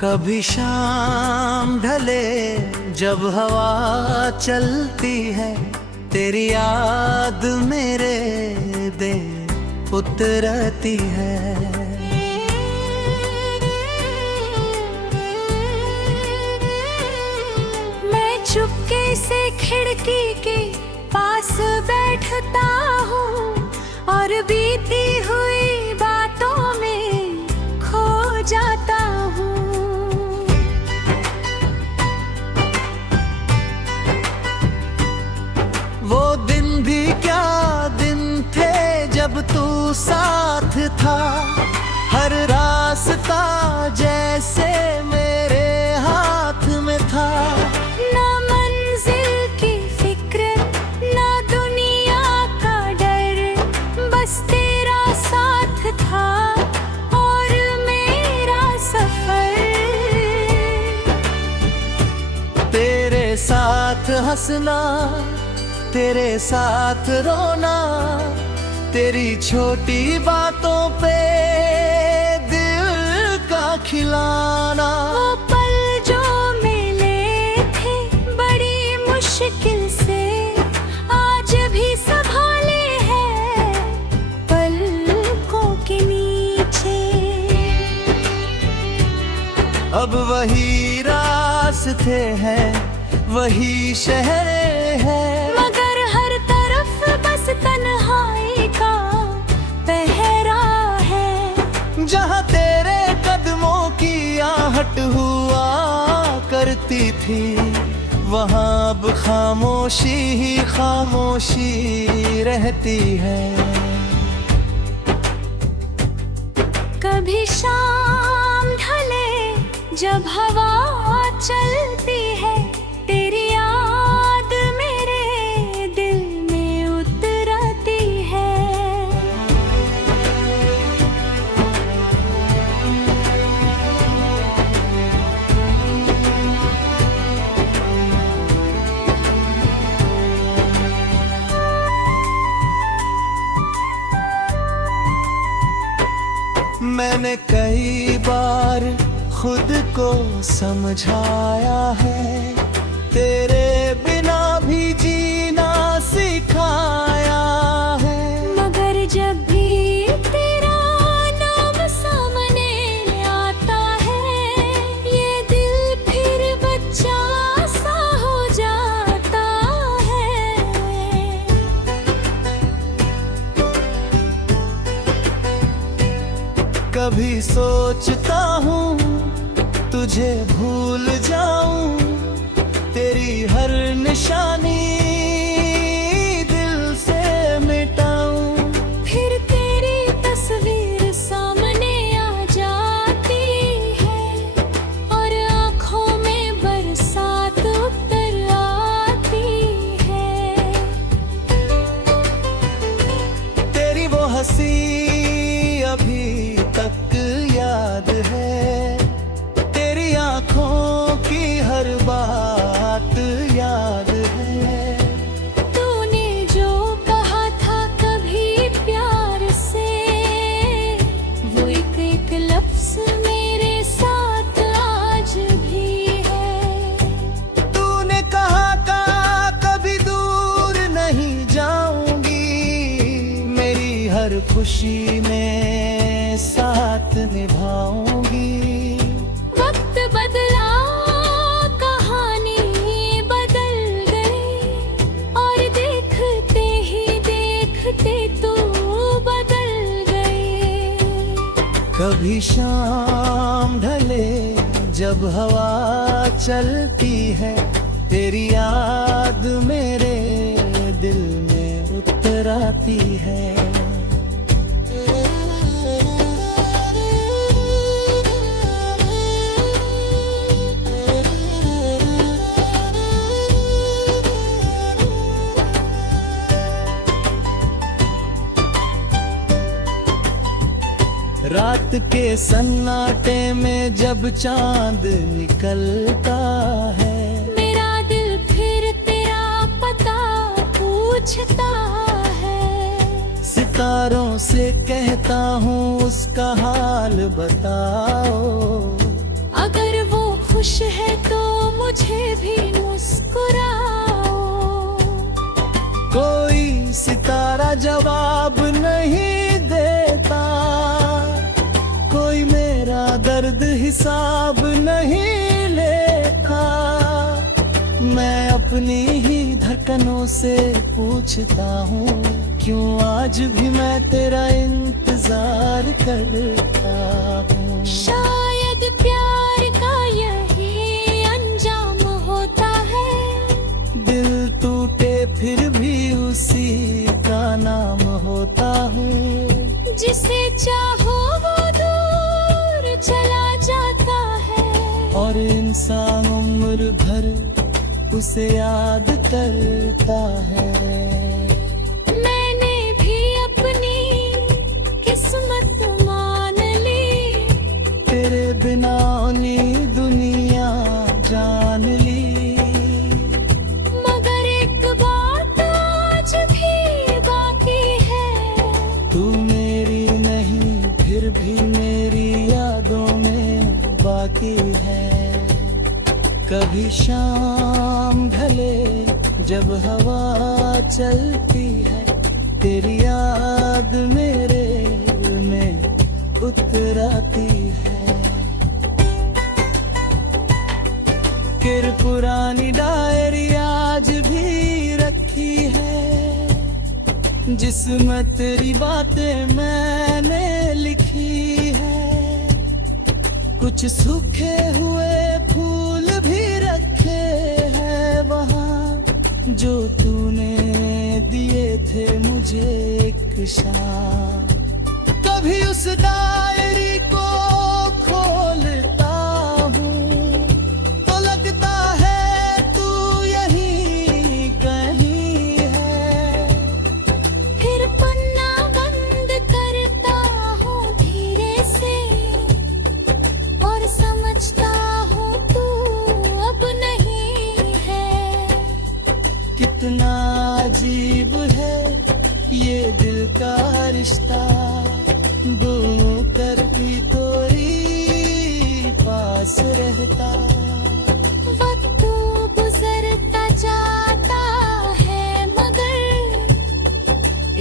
कभी शाम ढले जब हवा चलती है, तेरी याद मेरे दिल उतरती है। मैं चुपके से खिड़की के पास बैठता हूँ और बीती हुई बातों में खो जाता हूँ। वो दिन भी क्या दिन थे जब तू साथ था, हर रास्ता जैसे मेरे हाथ में था। ना मंजिल की फिक्र ना दुनिया का डर, बस तेरा साथ था और मेरा सफर। तेरे साथ हंसना, तेरे साथ रोना, तेरी छोटी बातों पे दिल का खिलाना। वो पल जो मिले थे बड़ी मुश्किल से, आज भी संभाले हैं पलकों के नीचे। अब वही रास्ते हैं, वही शहर है, मगर हर तरफ बस तन्हाई का पहरा है। जहाँ तेरे कदमों की आहट हुआ करती थी, वहाँ अब खामोशी ही खामोशी रहती है। कभी शाम ढले जब हवा चलती है, तेरी याद मेरे दिल में उतरती है। मैंने कई बार खुद को समझाया है, तेरे बिना भी जीना सिखाया है। मगर जब भी तेरा नाम सामने आता है, ये दिल फिर बच्चा सा हो जाता है। कभी सोचता हूँ तुझे भूल जाऊं, तेरी हर निशानी दिल से मिटाऊं। फिर तेरी तस्वीर सामने आ जाती है और आँखों में बरसात उतर आती है। तेरी वो हंसी अभी तक याद है, तेरी आँखों की हर बात याद है। तूने जो कहा था कभी प्यार से, वो एक एक लफ्ज मेरे साथ आज भी है। तूने कहा कभी दूर नहीं जाऊंगी, मेरी हर खुशी में साथ निभाऊंगी। वक्त बदला, कहानी बदल गई और देखते ही देखते तू बदल गई। कभी शाम ढले जब हवा चलती है, तेरी याद मेरे दिल में उतर आती है। रात के सन्नाटे में जब चांद निकलता है, मेरा दिल फिर तेरा पता पूछता है। सितारों से कहता हूँ उसका हाल बताओ, अगर भी मुस्कुराओ। कोई सितारा जवाब नहीं देता, कोई मेरा दर्द हिसाब नहीं लेता। मैं अपनी ही धड़कनों से पूछता हूँ, क्यों आज भी मैं तेरा इंतजार करता हूँ। शायद प्यार का यही अंजाम होता है, दिल टूटे फिर भी उसी का नाम होता हूँ। जिसे चाहो वो दूर चला जाता है, और इंसान उम्र भर उसे याद करता है। मैंने भी अपनी किस्मत मान ली, तेरे बिना नी दुनिया जान ली। मगर एक बात आज भी बाकी है, तू मेरी नहीं फिर भी मेरी यादों में बाकी है। कभी शाम ढले जब हवा चलती है, तेरी याद मेरे दिल में उतराती है। फिर पुरानी डायरी आज भी रखी है, जिसमें तेरी बातें मैंने लिखी है। कुछ सूखे हुए फूल भी रखे हैं वहाँ, जो तूने दिए थे मुझे एक शाम। कभी उस डायरी को खोलता हूँ तो लगता है तू यहीं कहीं है। फिर पन्ना बंद करता हूँ धीरे से, और समझता हूँ तू अब नहीं है। कितना अजीब है ये दिल का रिश्ता, दोनों तरफी तोरी पास रहता। वक्त गुजरता जाता है, मगर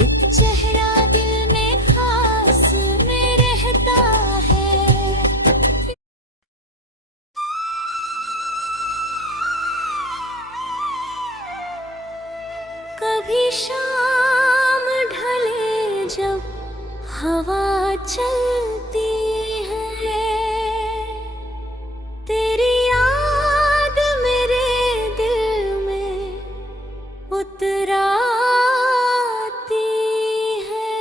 एक चेहरा दिल में खास में रहता है। कभी शाम ढले जब हवा चलती है, तेरी याद मेरे दिल में उतराती है।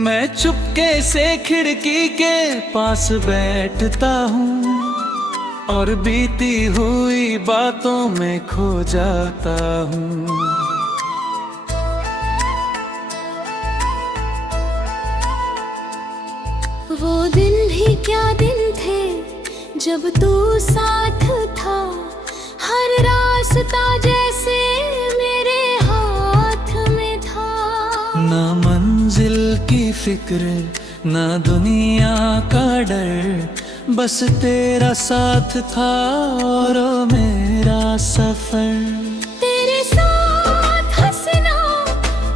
मैं चुपके से खिड़की के पास बैठता हूँ और बीती हुई बातों में खो जाता हूँ। वो दिन भी क्या दिन थे जब तू साथ था, हर रास्ता जैसे मेरे हाथ में था। ना मंजिल की फिक्र ना दुनिया का डर, बस तेरा साथ था और मेरा सफर। तेरे साथ हंसना,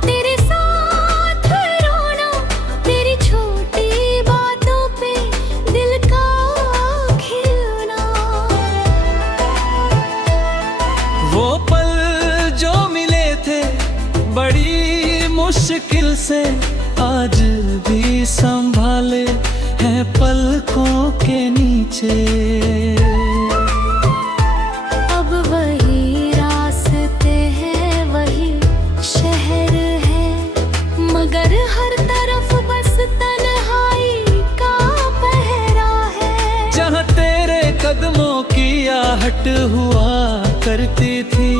तेरे साथ रोना, तेरी छोटी बातों पे दिल का खिलना। वो पल जो मिले थे बड़ी मुश्किल से, आज भी संभाले हैं पलकों के नीचे। अब वही रास्ते हैं, वही शहर है, मगर हर तरफ बस तन्हाई का पहरा है। जहाँ तेरे कदमों की आहट हुआ करती थी,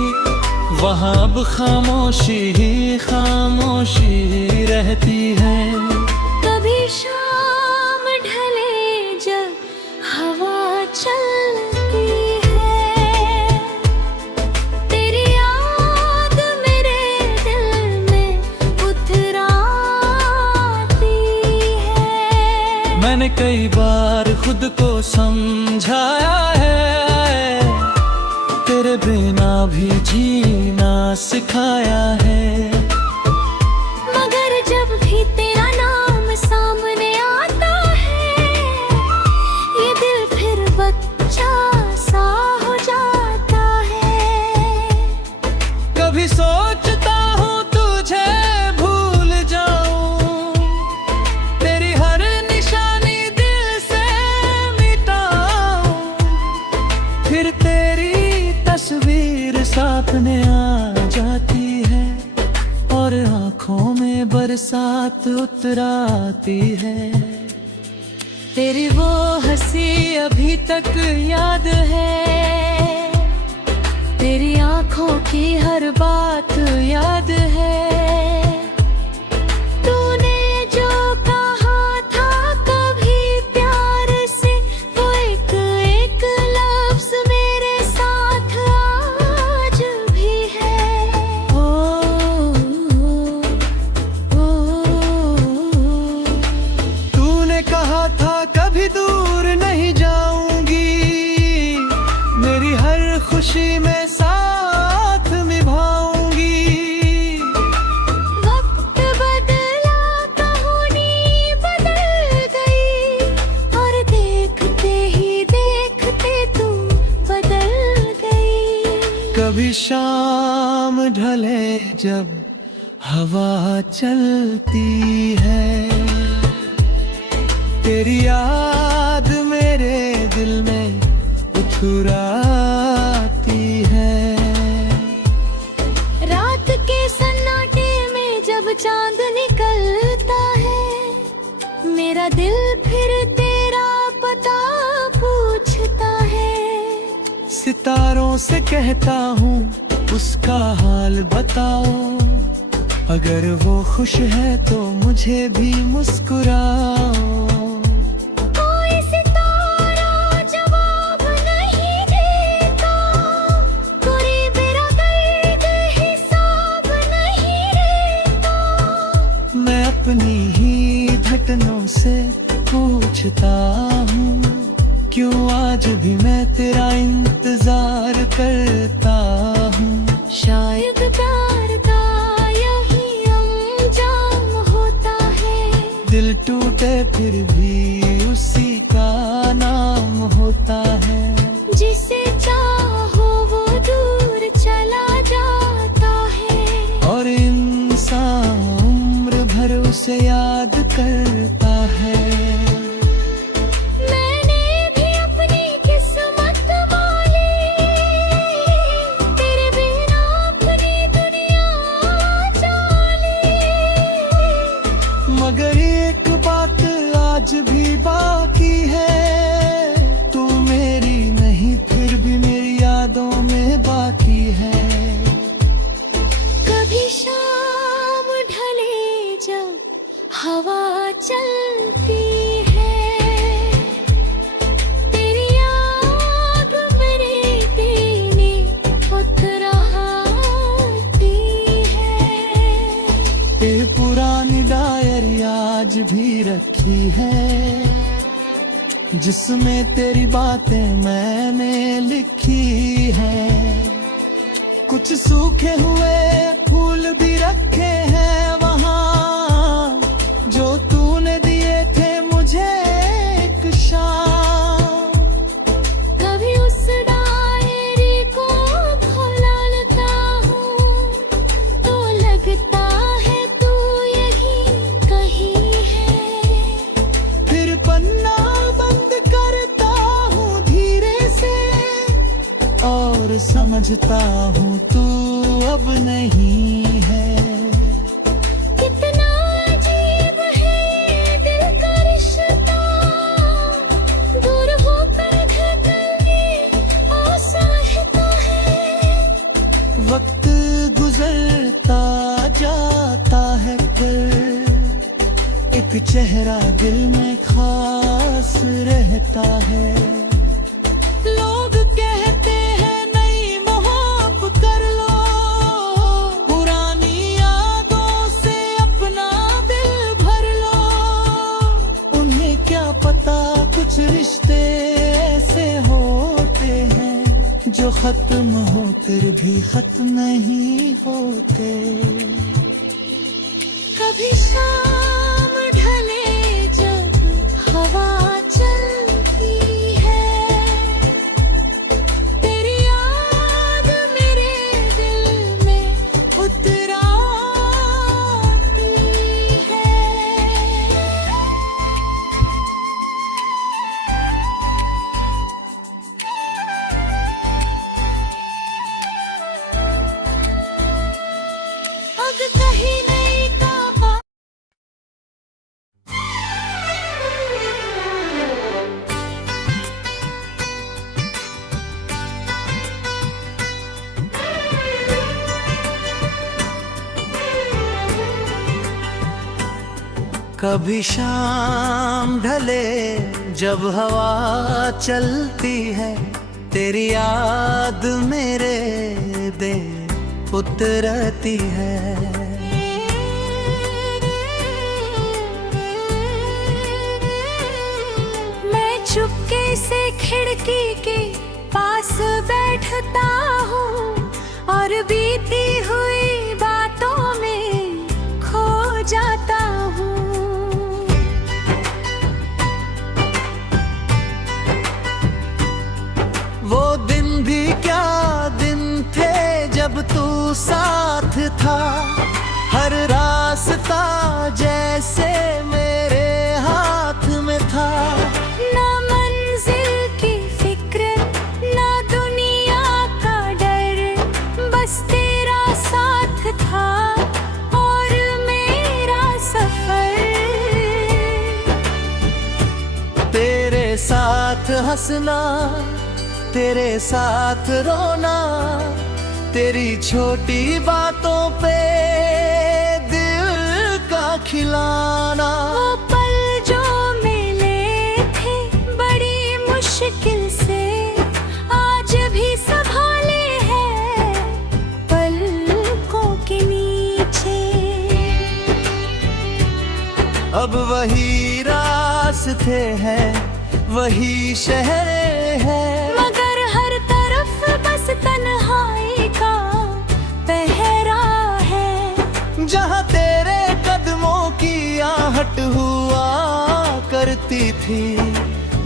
वहाँ अब खामोशी ही खामोशी रहती है। कभी शाम ढले जब हवा चलती है, तेरी याद मेरे दिल में उतराती है। मैंने कई बार खुद को समझाया है, तेरे बिना भी जीना सिखाया है। मगर जब भी तेरा नाम सामने आता है, ये दिल फिर बच्चा सा हो जाता है। कभी सोचता हूँ तुझे भूल जाऊं, तेरी हर निशानी दिल से मिटाऊं, फिर तेरी तस्वीर सामने आ जाती है और आंखों में बरसात उतर आती है। तेरी वो हंसी अभी तक याद है, तेरी आंखों की हर बात याद है। तूने जो कहा था कभी प्यार से, वो एक एक लफ्ज मेरे साथ आज भी है। तूने कहा था कभी दूर नहीं जाऊंगी, मेरी हर खुशी में साथ निभाऊंगी। वक्त बदला, कहानी बदल गई, और देखते ही देखते तू बदल गई। कभी शाम ढले जब हवा चलती है, तेरी याद मेरे दिल में उतर आती है। रात के सन्नाटे में जब चांद निकलता है, मेरा दिल फिर तेरा पता पूछता है। सितारों से कहता हूँ उसका हाल बताओ, अगर वो खुश है तो मुझे भी मुस्कुराओ। कोई सितारा जवाब नहीं देता, कोई मेरा दर्द हिसाब नहीं देता। मैं अपनी ही धड़कनों से पूछता हूँ, क्यों आज भी मैं तेरा इंतजार करता हूँ। शायद प्यार का यही अंजाम होता है, दिल टूटे फिर भी उसी का नाम होता है। जिसे चाहो वो दूर चला जाता है, और इंसान उम्र भर उसे याद करता है। मैंने भी अपनी किस्मत वाली, तेरे बिना अपनी दुनिया जाली। मगर एक बात आज भी बाकी है, तू मेरी नहीं फिर भी मेरी यादों में बाकी है। कभी शाम ढले जब हवा चलती है, तेरी आग मेरे पीने उतर आती है। ये पुरानी डायरी आज भी रखी है, जिसमें तेरी बातें मैंने लिखी है। कुछ सूखे हुए फूल भी रखे हैं वहाँ, जो तूने दिए थे मुझे एक शाम। कभी उस डायरी को खोलता हूँ, तो लगता है तू यही कहीं है। फिर पन्ना बंद करता हूँ धीरे से, और समझता हूँ तू अब नहीं है। कितना अजीब है ये दिल का रिश्ता, दूर होकर धड़कने आसाहता है। वक्त गुजरता जाता है फिर एक चेहरा दिल में खास रहता है। लोग कहते हैं नई मोहब्बत कर लो, पुरानी यादों से अपना दिल भर लो। उन्हें क्या पता खत्म होकर भी खत्म नहीं होते। कभी शाम ढले जब हवा चलती है, तेरी याद मेरे दिल में उतर आती है। अब कहीं नहीं काबा कभी शाम ढले जब हवा चलती है, तेरी याद मेरे दिल उतरती है। मैं चुपके से खिड़की के पास बैठता हूँ और बीती हुई बातों में खो जाता हूँ। वो दिन भी क्या दिन थे जब तू साथ था, हर रास्ता जैसे मेरे हाथ में था। ना मंजिल की फिक्र ना दुनिया का डर, बस तेरा साथ था और मेरा सफर। तेरे साथ हंसना, तेरे साथ रोना, तेरी छोटी बातों पे दिल का खिलाना। वो पल जो मिले थे बड़ी मुश्किल से, आज भी संभाले हैं पलकों के नीचे। अब वही रास्ते हैं, वही शहर है, मगर हर तरफ बस तन्हाई का पहरा है। जहाँ तेरे कदमों की आहट हुआ करती थी,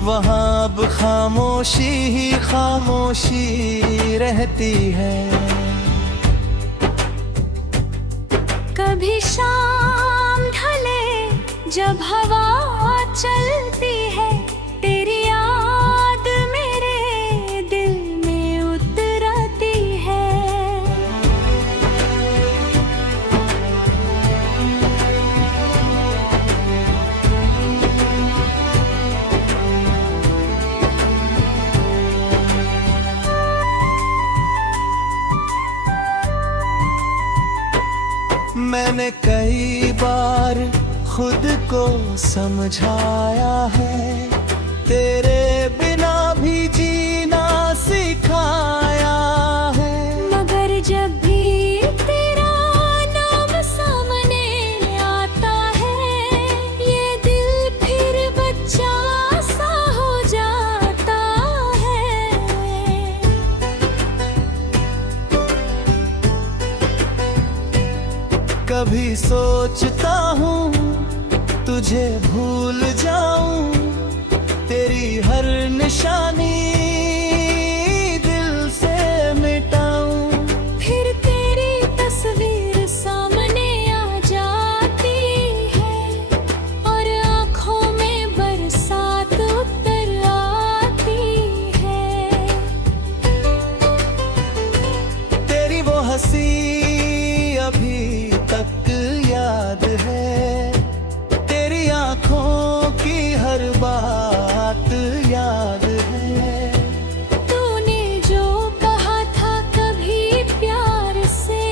वहाँ अब खामोशी ही खामोशी रहती है। कभी शाम ढले जब हवा चलती है, तेरी याद मेरे दिल में उतरती है। मैंने कई बार खुद को समझाया है, तेरे बिना भी जीना सिखाया है। मगर जब भी तेरा नाम सामने आता है, ये दिल फिर बच्चा सा हो जाता है। कभी सोचता हूँ तुझे भूल जाऊं, तेरी हर निशानी दिल से मिटाऊं। फिर तेरी तस्वीर सामने आ जाती है और आँखों में बरसात उतर आती है। तेरी वो हंसी अभी तक याद है, तेरी आँखों की हर बात याद है। तूने जो कहा था कभी प्यार से,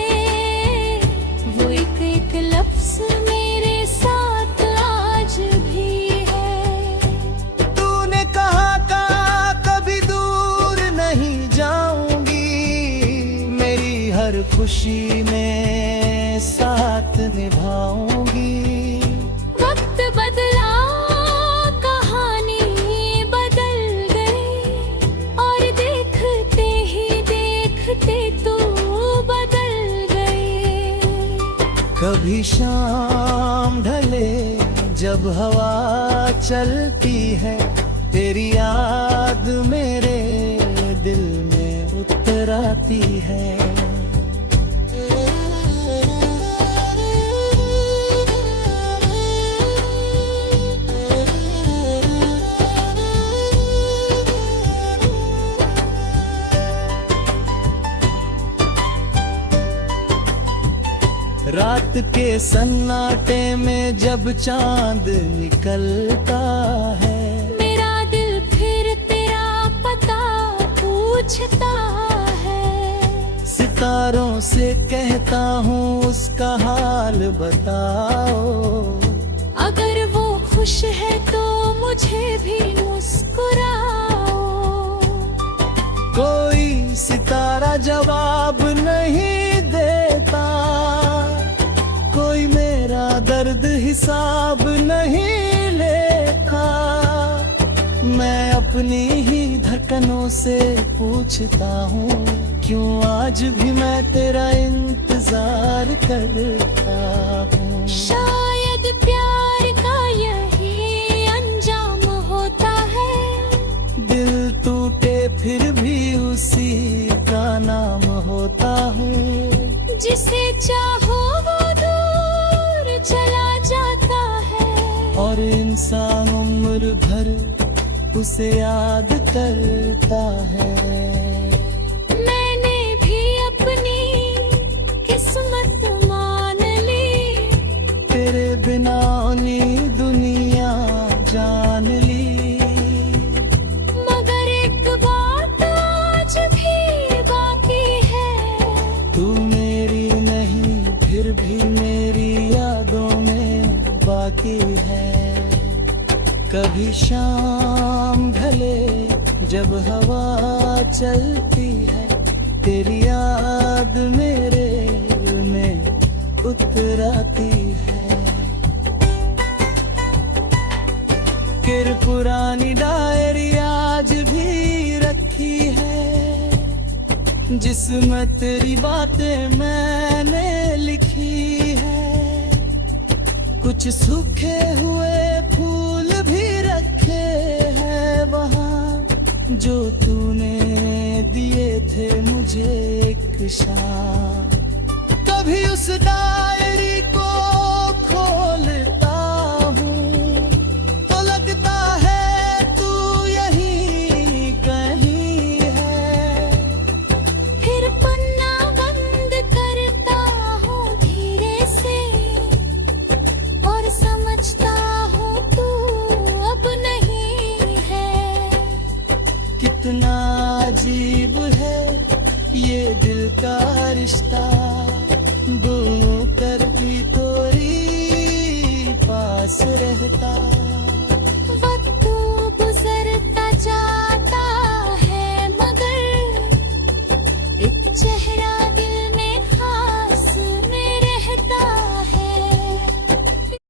वो एक एक लफ्ज मेरे साथ आज भी है। तूने कहा कभी दूर नहीं जाऊंगी, मेरी हर खुशी में साथ निभाऊंगी। वक्त बदला, कहानी बदल गई और देखते ही शाम ढले जब हवा चलती है, तेरी याद मेरे दिल में उतर आती है। रात के सन्नाटे में जब चांद निकलता है, मेरा दिल फिर तेरा पता पूछता है। सितारों से कहता हूँ उसका हाल बताओ, अगर वो खुश है तो मुझे भी मुस्कुराओ। कोई सितारा जवाब नहीं देता, कोई मेरा दर्द हिसाब नहीं लेता। मैं अपनी ही धड़कनों से पूछता हूँ, क्यों आज भी मैं तेरा इंतजार करता हूँ। शायद प्यार का यही अंजाम होता है, दिल टूटे फिर भी उसी का नाम होता हूँ। जिसे चाहो वो दूर चला जाता है, और इंसान उम्र भर उसे याद करता है। मैंने भी अपनी किस्मत मान ली, तेरे बिना नी दुनिया जान ली। मगर एक बात आज भी बाकी है, तू मेरी नहीं फिर भी मेरी यादों में बाकी है। कभी शाम ढले जब हवा चलती है, तेरी याद मेरे में उतर आती है। फिर पुरानी डायरी आज भी रखी है, जिसमें तेरी बातें मैंने लिखी है। कुछ सूखे हुए फूल भी रखे हैं वहाँ, जो तूने दिए थे मुझे एक शाम। कभी उस डायरी को खोलता हूँ तो लगता है तू यहीं कहीं है। फिर पन्ना बंद करता हूँ धीरे से, और समझता हूँ तू अब नहीं है। कितना अजीब है ये दिल का रिश्ता, दोनों कर भी तोरी पास रहता।